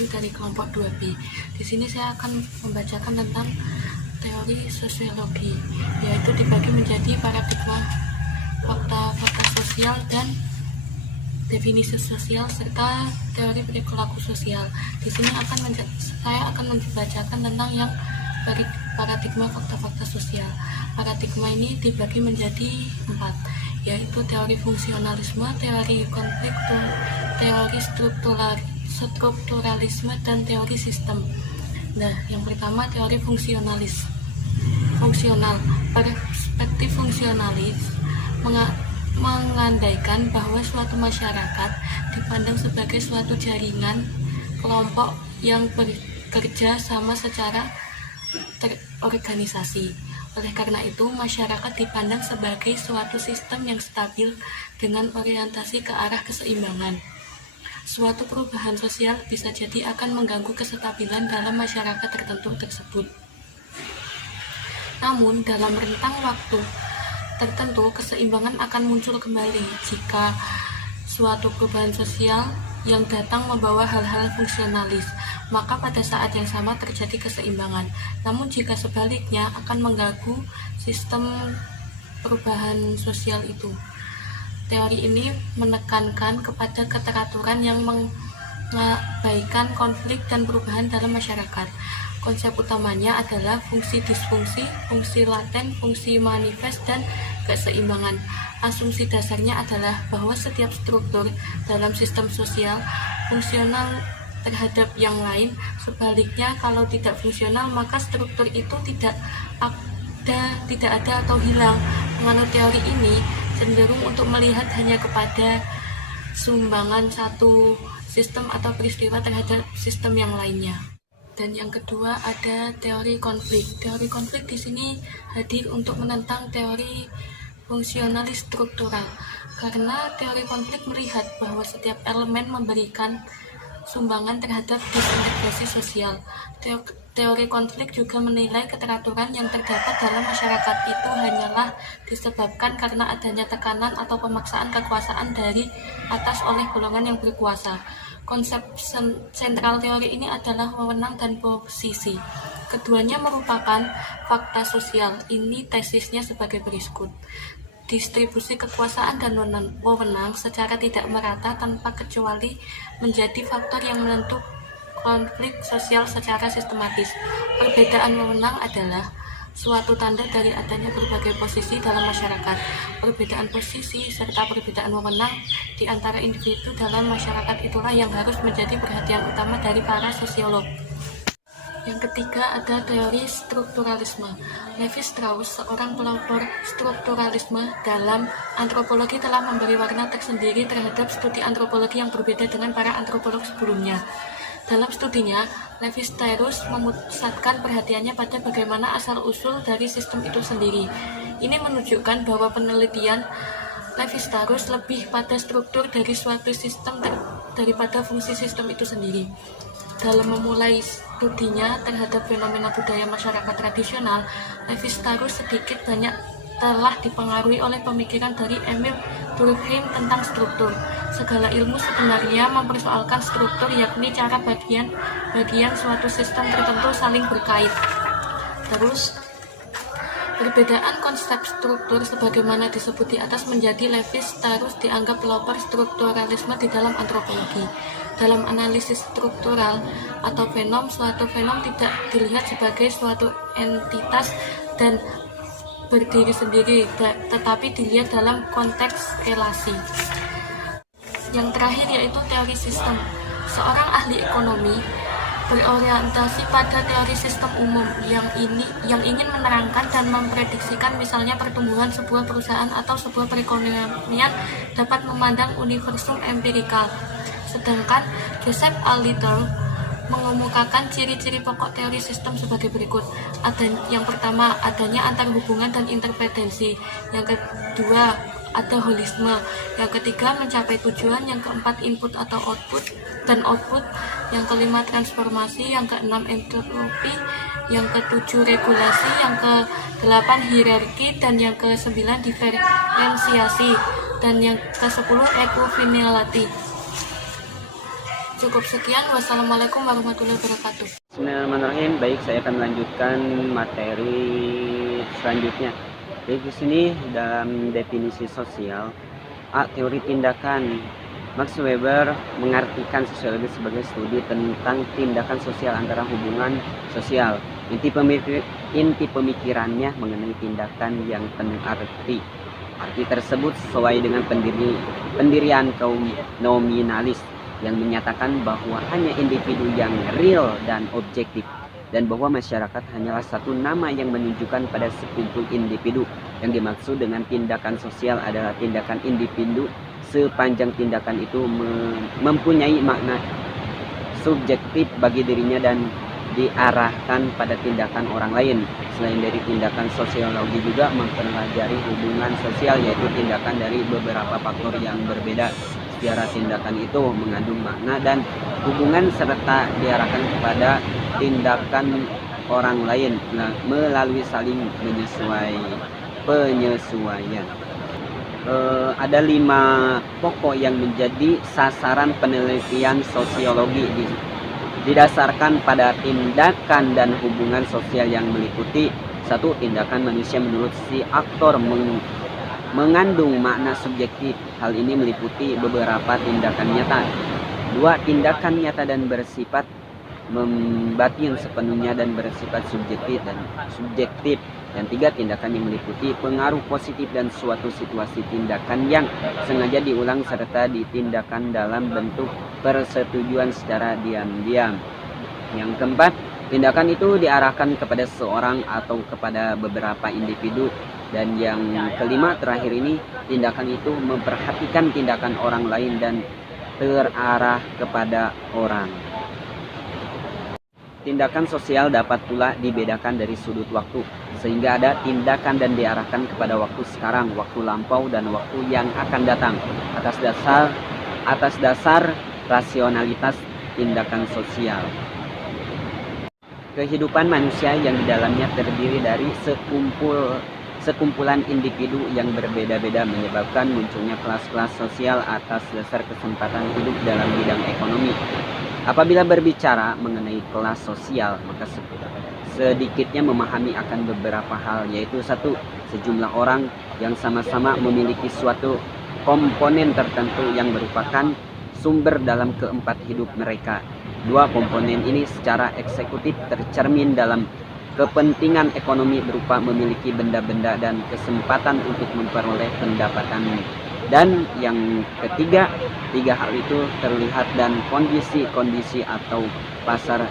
review dari kelompok 2B. Di sini saya akan membacakan tentang teori sosiologi, yaitu dibagi menjadi paradigma, fakta sosial, dan definisi sosial, serta teori perilaku sosial. Di sini saya akan membacakan tentang yang paradigma fakta sosial. Paradigma ini dibagi menjadi 4, yaitu teori fungsionalisme, teori konflik, teori strukturalisme, dan teori sistem. Nah, yang pertama teori fungsional. Perspektif fungsionalis mengandaikan bahwa suatu masyarakat dipandang sebagai suatu jaringan kelompok yang bekerja sama secara terorganisasi. Oleh karena itu, masyarakat dipandang sebagai suatu sistem yang stabil dengan orientasi ke arah keseimbangan. Suatu perubahan sosial bisa jadi akan mengganggu kestabilan dalam masyarakat tertentu tersebut. Namun, dalam rentang waktu tertentu, keseimbangan akan muncul kembali jika suatu perubahan sosial yang datang membawa hal-hal fungsionalis, maka pada saat yang sama terjadi keseimbangan. Namun jika sebaliknya akan mengganggu sistem perubahan sosial itu. Teori ini menekankan kepada keteraturan yang mengabaikan konflik dan perubahan dalam masyarakat. Konsep utamanya adalah fungsi disfungsi, fungsi laten, fungsi manifest, dan keseimbangan. Asumsi dasarnya adalah bahwa setiap struktur dalam sistem sosial fungsional terhadap yang lain. Sebaliknya, kalau tidak fungsional, maka struktur itu tidak ada atau hilang. Menganut teori ini cenderung untuk melihat hanya kepada sumbangan satu sistem atau peristiwa terhadap sistem yang lainnya. Dan yang kedua ada teori konflik. Teori konflik di sini hadir untuk menentang teori fungsionalis struktural, karena teori konflik melihat bahwa setiap elemen memberikan sumbangan terhadap disintegrasi sosial. Teori konflik juga menilai keteraturan yang terdapat dalam masyarakat itu hanyalah disebabkan karena adanya tekanan atau pemaksaan kekuasaan dari atas oleh golongan yang berkuasa. Konsep sentral teori ini adalah wewenang dan posisi. Keduanya merupakan fakta sosial. Ini tesisnya sebagai berikut. Distribusi kekuasaan dan wewenang secara tidak merata tanpa kecuali menjadi faktor yang menentukan konflik sosial secara sistematis. Perbedaan wewenang adalah suatu tanda dari adanya berbagai posisi dalam masyarakat. Perbedaan posisi serta perbedaan wewenang di antara individu dalam masyarakat itulah yang harus menjadi perhatian utama dari para sosiolog. Yang ketiga ada teori strukturalisme. Levi Strauss, seorang pelopor strukturalisme dalam antropologi, telah memberi warna tersendiri terhadap studi antropologi yang berbeda dengan para antropolog sebelumnya. Dalam studinya, Levi Strauss memusatkan perhatiannya pada bagaimana asal-usul dari sistem itu sendiri. Ini menunjukkan bahwa penelitian Levi Strauss lebih pada struktur dari suatu sistem daripada fungsi sistem itu sendiri. Dalam memulai studinya terhadap fenomena budaya masyarakat tradisional, Levi Strauss sedikit banyak telah dipengaruhi oleh pemikiran dari Emil Durkheim tentang struktur. Segala ilmu sebenarnya mempersoalkan struktur, yakni cara bagian suatu sistem tertentu saling berkait. Terus, perbedaan konsep struktur sebagaimana disebut di atas menjadi Levi Strauss dianggap pelopor strukturalisme di dalam antropologi. Dalam analisis struktural atau suatu fenom tidak dilihat sebagai suatu entitas dan berdiri sendiri, tetapi dilihat dalam konteks relasi. Yang terakhir yaitu teori sistem. Seorang ahli ekonomi berorientasi pada teori sistem umum yang ingin menerangkan dan memprediksikan misalnya pertumbuhan sebuah perusahaan atau sebuah perekonomian dapat memandang universum empirikal. Sedangkan Joseph A. Little mengemukakan ciri-ciri pokok teori sistem sebagai berikut. Yang pertama, adanya antarhubungan dan interdependensi. Yang kedua, ada holisme. Yang ketiga, mencapai tujuan. Yang keempat, input atau output dan output. Yang kelima, transformasi. Yang keenam, entropi. Yang ketujuh, regulasi. Yang kedelapan, hierarki. Dan yang kesembilan, diferensiasi. Dan yang ke-10, equivalenti. Cukup sekian, wassalamualaikum warahmatullahi wabarakatuh. Bismillahirrahmanirrahim. Baik, saya akan melanjutkan materi selanjutnya. Jadi di sini dalam definisi sosial, teori tindakan. Max Weber mengartikan sosiologi sebagai studi tentang tindakan sosial antara hubungan sosial. Inti pemikirannya mengenai tindakan yang penuh arti. Arti tersebut sesuai dengan pendirian kaum nominalis yang menyatakan bahwa hanya individu yang real dan objektif, dan bahwa masyarakat hanyalah satu nama yang menunjukkan pada sekumpul individu. Yang dimaksud dengan tindakan sosial adalah tindakan individu sepanjang tindakan itu mempunyai makna subjektif bagi dirinya dan diarahkan pada tindakan orang lain. Selain dari tindakan sosiologi juga mempelajari hubungan sosial, yaitu tindakan dari beberapa faktor yang berbeda. Secara tindakan itu mengandung makna dan hubungan serta diarahkan kepada tindakan orang lain melalui saling penyesuaian. Ada 5 pokok yang menjadi sasaran penelitian sosiologi didasarkan pada tindakan dan hubungan sosial yang meliputi: 1. Tindakan manusia menurut si aktor mengandung makna subjektif. Hal ini meliputi beberapa tindakan nyata. 2. Tindakan nyata dan bersifat membatin sepenuhnya dan bersifat subjektif. Dan 3. Tindakan yang meliputi pengaruh positif dan suatu situasi. Tindakan yang sengaja diulang serta ditindakan dalam bentuk persetujuan secara diam-diam. Yang keempat, tindakan itu diarahkan kepada seorang atau kepada beberapa individu. Dan yang kelima, terakhir ini, tindakan itu memperhatikan tindakan orang lain dan terarah kepada orang. Tindakan sosial dapat pula dibedakan dari sudut waktu, sehingga ada tindakan dan diarahkan kepada waktu sekarang, waktu lampau, dan waktu yang akan datang atas dasar rasionalitas tindakan sosial. Kehidupan manusia yang di dalamnya terdiri dari sekumpulan individu yang berbeda-beda menyebabkan munculnya kelas-kelas sosial atas dasar kesempatan hidup dalam bidang ekonomi. Apabila berbicara mengenai kelas sosial, maka sedikitnya memahami akan beberapa hal, yaitu 1. Sejumlah orang yang sama-sama memiliki suatu komponen tertentu yang merupakan sumber dalam keempat hidup mereka. 2. Komponen ini secara eksekutif tercermin dalam kepentingan ekonomi berupa memiliki benda-benda dan kesempatan untuk memperoleh pendapatan. Dan yang ketiga, 3 hal itu terlihat dan kondisi atau pasar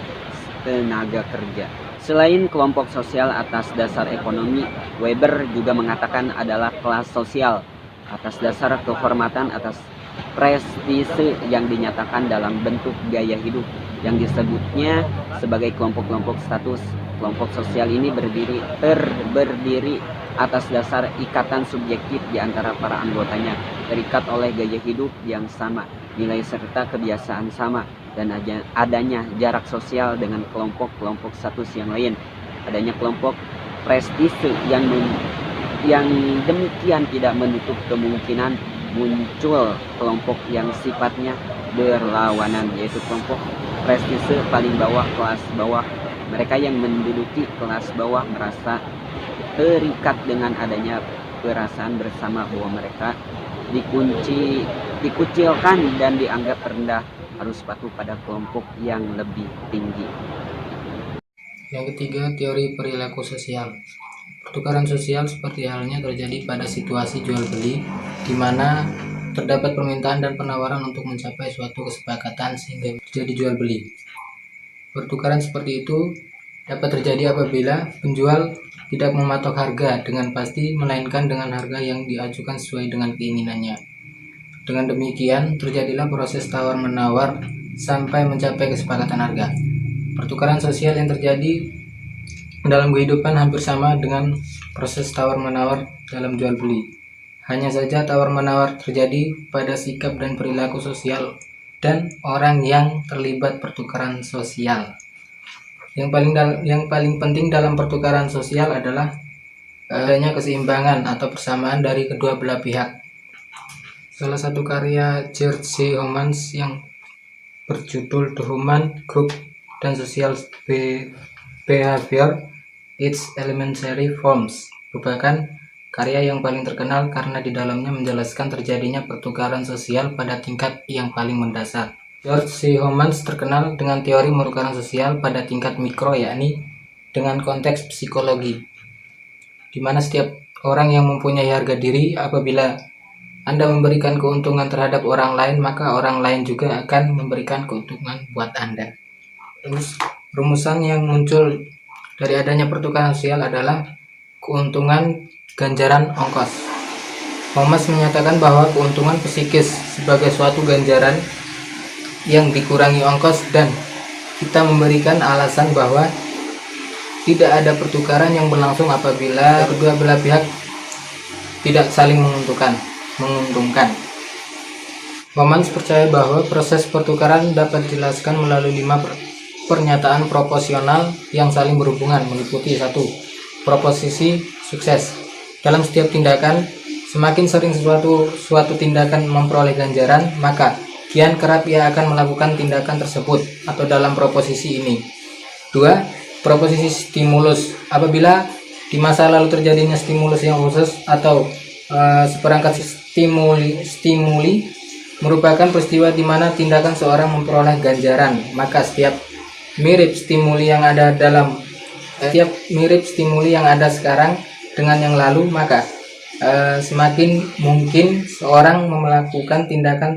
tenaga kerja. Selain kelompok sosial atas dasar ekonomi, Weber juga mengatakan adalah kelas sosial atas dasar kehormatan atas prestise yang dinyatakan dalam bentuk gaya hidup yang disebutnya sebagai kelompok-kelompok status. Kelompok sosial ini berdiri atas dasar ikatan subjektif di antara para anggotanya, terikat oleh gaya hidup yang sama, nilai serta kebiasaan sama, dan adanya jarak sosial dengan kelompok-kelompok status yang lain. Adanya kelompok prestise yang demikian tidak menutup kemungkinan muncul kelompok yang sifatnya berlawanan, yaitu kelompok prestise paling bawah, kelas bawah. Mereka yang menduduki kelas bawah merasa terikat dengan adanya perasaan bersama bahwa mereka dikucilkan dan dianggap rendah, harus patuh pada kelompok yang lebih tinggi. Yang ketiga, teori perilaku sosial. Pertukaran sosial seperti halnya terjadi pada situasi jual beli, di mana terdapat permintaan dan penawaran untuk mencapai suatu kesepakatan sehingga terjadi jual beli. Pertukaran seperti itu dapat terjadi apabila penjual tidak mematok harga dengan pasti, melainkan dengan harga yang diajukan sesuai dengan keinginannya. Dengan demikian, terjadilah proses tawar-menawar sampai mencapai kesepakatan harga. Pertukaran sosial yang terjadi dalam kehidupan hampir sama dengan proses tawar-menawar dalam jual beli. Hanya saja tawar-menawar terjadi pada sikap dan perilaku sosial dan orang yang terlibat pertukaran sosial. Yang paling penting dalam pertukaran sosial adalah adanya keseimbangan atau persamaan dari kedua belah pihak. Salah satu karya George C. Homans yang berjudul The Human Group dan Social Behavior, Its Elementary Forms, merupakan karya yang paling terkenal karena di dalamnya menjelaskan terjadinya pertukaran sosial pada tingkat yang paling mendasar. George C. Homans terkenal dengan teori pertukaran sosial pada tingkat mikro, yakni dengan konteks psikologi, di mana setiap orang yang mempunyai harga diri. Apabila Anda memberikan keuntungan terhadap orang lain, maka orang lain juga akan memberikan keuntungan buat Anda. Rumusan yang muncul dari adanya pertukaran sosial adalah keuntungan ganjaran ongkos. Homans menyatakan bahwa keuntungan psikis sebagai suatu ganjaran yang dikurangi ongkos, dan kita memberikan alasan bahwa tidak ada pertukaran yang berlangsung apabila kedua belah pihak tidak saling menguntungkan. Homans percaya bahwa proses pertukaran dapat dijelaskan melalui 5 pernyataan proporsional yang saling berhubungan, meliputi 1. Proposisi sukses. Dalam setiap tindakan, semakin sering suatu tindakan memperoleh ganjaran, maka kian kerap ia akan melakukan tindakan tersebut, atau dalam proposisi ini. 2. Proposisi stimulus. Apabila di masa lalu terjadinya stimulus yang khusus atau seperangkat stimuli merupakan peristiwa di mana tindakan seorang memperoleh ganjaran, maka setiap mirip stimuli yang ada sekarang dengan yang lalu, maka semakin mungkin seorang melakukan tindakan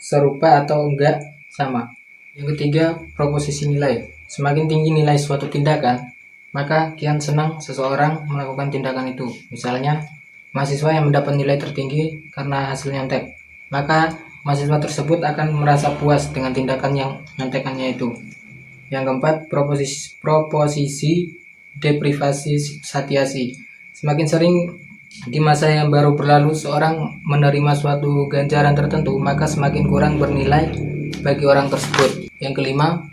serupa atau enggak sama. Yang ketiga, proposisi nilai. Semakin tinggi nilai suatu tindakan, maka kian senang seseorang melakukan tindakan itu. Misalnya, mahasiswa yang mendapat nilai tertinggi karena hasil nyontek, maka mahasiswa tersebut akan merasa puas dengan tindakan yang nyontekannya itu. Yang keempat, proposisi deprivasi satiasi. Semakin sering di masa yang baru berlalu seorang menerima suatu ganjaran tertentu, maka semakin kurang bernilai bagi orang tersebut. Yang kelima,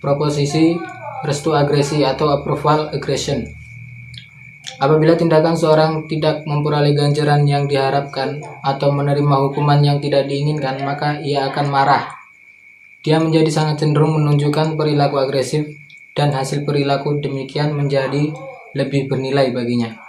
proposisi restu agresi atau approval aggression. Apabila tindakan seorang tidak memperoleh ganjaran yang diharapkan atau menerima hukuman yang tidak diinginkan, maka ia akan marah. Dia menjadi sangat cenderung menunjukkan perilaku agresif, dan hasil perilaku demikian menjadi lebih bernilai baginya.